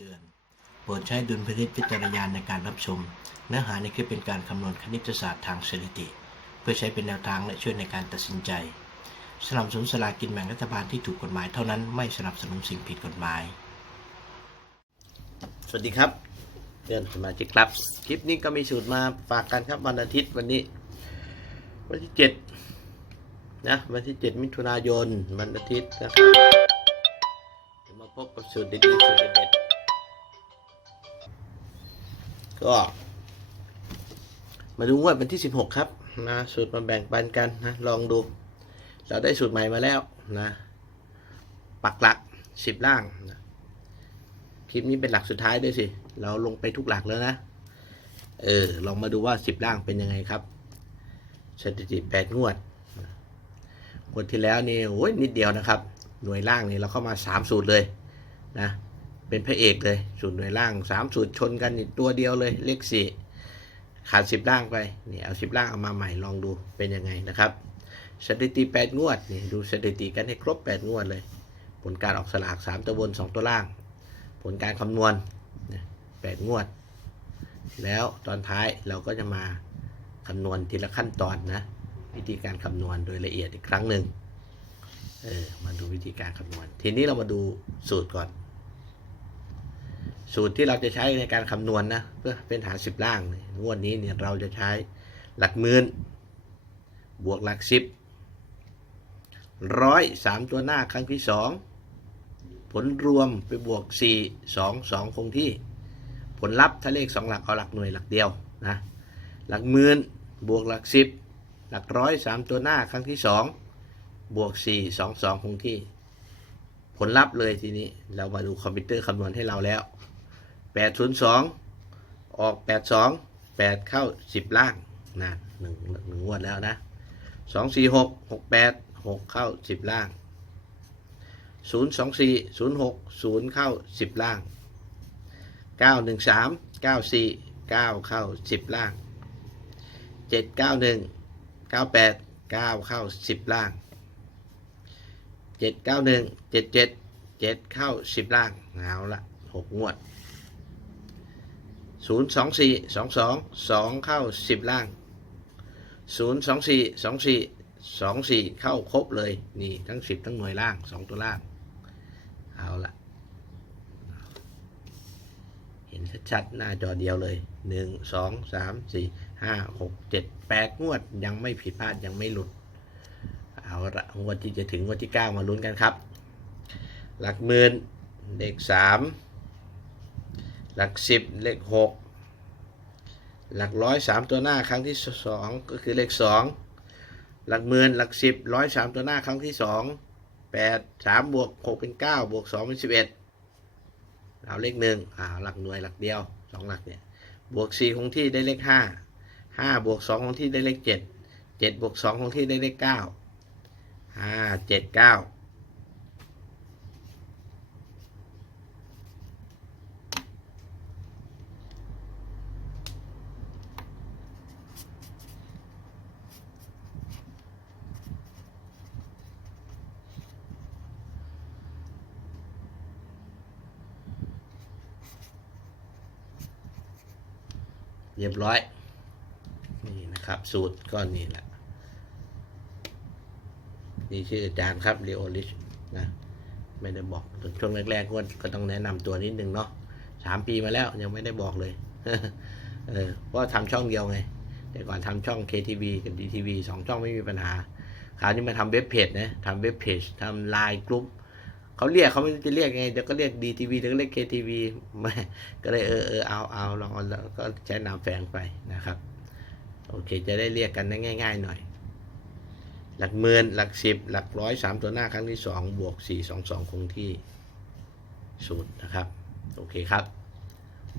เตือน โปรดใช้ดุลพินิจพิจารณาในการรับชม เนื้อหาในคลิปเป็นการคำนวณคณิตศาสตร์ทางสถิติ เพื่อใช้เป็นแนวทางและช่วยในการตัดสินใจสนับสนุนสลากินแบ่งรัฐบาลที่ถูกกฎหมายเท่านั้นไม่สนับสนุนสิ่งผิดกฎหมาย สวัสดีครับเพื่อนสมาชิกครับ คลิปนี้ก็มีสูตรมาฝากกันครับวันอาทิตย์วันนี้ วันที่เจ็ดนะวันที่เจ็ดมิถุนายนวันอาทิตย์นะครับมาพบกับสูตรเด็ดๆสูตรเด็ด ก็มาดูงวดวันที่สิบหกครับนะสูตรมาแบ่งปันกันนะลองดู เราได้สูตรใหม่มาแล้วนะ ปักหลักสิบล่างนะคลิปนี้เป็นหลักสุดท้ายด้วยสิ เราลงไปทุกหลักแล้วนะ เออ ลองมาดูว่าสิบล่างเป็นยังไงครับสถิติแปดงวดงวดที่แล้วนี่โอ้ยนิดเดียวนะครับ หน่วยล่างนี่เราเข้ามาสามสูตรเลยนะ เป็นพระเอกเลย สูตรหน่วยล่างสามสูตรชนกันตัวเดียวเลยเลขสี่ขาดสิบล่างไปนี่เอาสิบล่างเอามาใหม่ลองดูเป็นยังไงนะครับสถิติแปดงวดนี่ดูสถิติกันให้ครบแปดงวดเลย ผลการออกสลากสามตัวบนสองตัวล่าง ผลการคำนวณแปดงวด แล้วตอนท้ายเราก็จะมาคำนวณทีละขั้นตอนนะวิธีการคำนวณโดยละเอียดอีกครั้งหนึ่งเออมาดูวิธีการคำนวณ ทีนี้เรามาดูสูตรก่อน สูตรที่เราจะใช้ในการคำนวณนะเพื่อเป็นหานสิบล่างงวดนี้เนี่ยเราจะใช้หลักหมื่นบวกหลักสิบร้อยสามตัวหน้าครั้งที่สองผลรวมไปบวก4 2 2คงที่ ผลลัพธ์ถ้าเลข2หลักเอาหลักหน่วยหลักเดียวนะหลักหมื่นบวกหลัก10หลักร้อยสามตัวหน้าครั้งที่2บวก4 2 2คงที่ ผลลัพธ์เลยทีนี้เรามาดูคอมพิวเตอร์คำนวณให้เราแล้ว 802 ออก 82 8 เข้า 10 ล่างนะหนึ่งหนึ่งงวดแล้วนะ 246 68 6 เข้า 10 ล่างศูนย์สองสี่ศูนย์หกศูนย์เข้าสิบล่างเก้าหนึ่งสามเก้าสี่เก้าเข้าสิบล่างเจ็ดเก้าหนึ่งเก้าแปดเก้าเข้าสิบล่างเจ็ดเก้าหนึ่งเจ็ดเจ็ดเจ็ดเข้าสิบล่าง เอาละหกงวด ศูนย์สองสี่สองสองสองเข้าสิบล่างศูนย์สองสี่สองสี่สองสี่เข้าครบเลย นี่ทั้งสิบทั้งหน่วยล่างสองตัวล่าง เอาละเห็นชัดๆ หน้าจอเดียวเลยหนึ่งสองสามสี่ห้าหกเจ็ดแปดงวดยังไม่ผิดพลาดยังไม่หลุด เอาละงวดที่จะถึงงวดที่เก้ามาลุ้นกันครับ หลักหมื่นเลขสาม หลักสิบเลขหกหลักร้อยสามตัวหน้าครั้งที่สองก็คือเลขสองหลักหมื่นหลักสิบร้อยสามตัวหน้าครั้งที่สองแปดสามบวกหกเป็นเก้าบวกสองเป็นสิบเอ็ดเอาเลขหนึ่งอ่าหลักหน่วยหลักเดียวสองหลักเนี่ยบวกสี่คงที่ได้เลขห้าห้าบวกสองคงที่ได้เลขเจ็ดเจ็ดบวกสองคงที่ได้เลขเก้าห้าเจ็ดเก้า เรียบร้อย นี่นะครับ สูตรก็นี่แหละนี่ชื่ออาจารย์ครับเรโอลิชนะไม่ได้บอกถึงช่วงแรกๆก็ก็ต้องแนะนำตัวนิดนึงเนาะสามปีมาแล้วยังไม่ได้บอกเลย เออเพราะทำช่องเดียวไง แต่ก่อนทำช่อง KTV กับ DTV สองช่องไม่มีปัญหา คราวนี้มาทำเว็บเพจนะทำเว็บเพจทำไลน์กลุ่ม เขาเรียกเขาไม่รู้จะเรียกไงเดี๋ยวก็เรียก DTV เดี๋ยวก็เรียก KTV ไม่ก็เลยเออเออเอาเอาลองแล้วก็ใช้นามแฝงไปนะครับ โอเค จะได้เรียกกันได้ง่าย ๆ หน่อย หลักหมื่นหลักสิบหลักร้อยสามตัวหน้าครั้งที่สองบวกสี่สองสองคงที่ศูนย์นะครับ โอเคครับ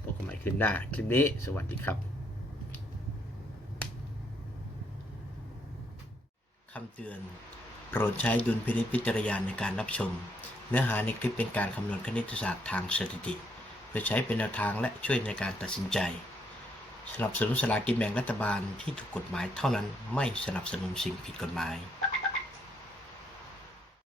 พบกันใหม่ขึ้นหน้า คลิปนี้สวัสดีครับคำเตือน โปรดใช้ดุลพินิจพิจารณาในการรับชม เนื้อหาในคลิปเป็นการคำนวณคณิตศาสตร์ทางสถิติ เพื่อใช้เป็นแนวทางและช่วยในการตัดสินใจ สนับสนุนสลากกินแบ่งรัฐบาลที่ถูกกฎหมายเท่านั้นไม่สนับสนุนสิ่งผิดกฎหมาย